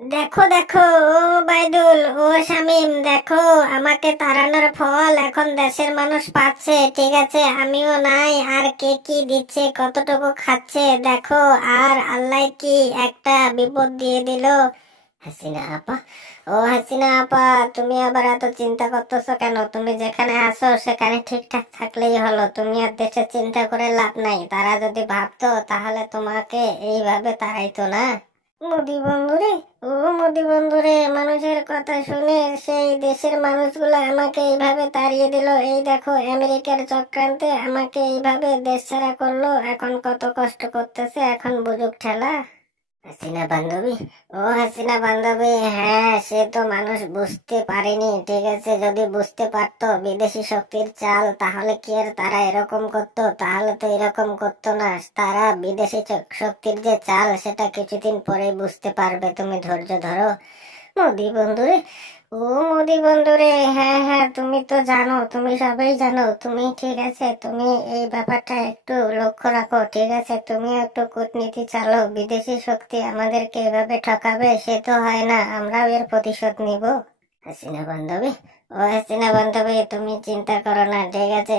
দেখো দেখো, ও বাইদুল, ও শামিম, দেখো আমাকে তাড়ানোর ফল এখন দেশের মানুষ পাচ্ছে। ঠিক আছে, আমিও নাই, আর কে কি দিচ্ছে, কতটুকু খাচ্ছে দেখো। আর আল্লাহ কি একটা বিপদ দিয়ে দিল। হাসিনা আপা, ও হাসিনা আপা, তুমি আবার এত চিন্তা করতেছো কেন? তুমি যেখানে আছো সেখানে ঠিকঠাক থাকলেই হলো। তুমি আর দেশের চিন্তা করে লাভ নাই। তারা যদি ভাবতো তাহলে তোমাকে এইভাবে তাড়াইতো না। মোদি বন্ধুরে, ও মোদি বন্ধুরে, মানুষের কথা শুনে সেই দেশের মানুষগুলো আমাকে এইভাবে তাড়িয়ে দিল। এই দেখো, আমেরিকার চক্রান্তে আমাকে এইভাবে দেশ ছাড়া করলো। এখন কত কষ্ট করতেছে, এখন বুঝুক ঠেলা। হাসিনা বান্ধবী, ও হাসিনা বান্ধবী, হ্যাঁ সে তো মানুষ বুঝতে পারেনি। ঠিক আছে, যদি বুঝতে পারতো বিদেশি শক্তির চাল, তাহলে কি আর তারা এরকম করতো? তাহলে তো এরকম করতো না। তারা বিদেশি শক্তির যে চাল সেটা কিছুদিন পরেই বুঝতে পারবে। তুমি ধৈর্য ধরো। মোদি বন্ধুরে, ও মোদি বন্ধুরে, হ্যাঁ হ্যাঁ, তুমি তো জানো, তুমি সবাই জানো। তুমি ঠিক আছে, তুমি এই ব্যাপারটা একটু লক্ষ্য রাখো। ঠিক আছে, তুমি একটু কূটনীতি চালো। বিদেশি শক্তি আমাদেরকে এভাবে ঠকাবে সে তো হয় না, আমরাও এর প্রতিশোধ নিব। হাসিনা বান্ধবী, ও হাসিনা বান্ধবী, তুমি চিন্তা করো না। ঠিক আছে।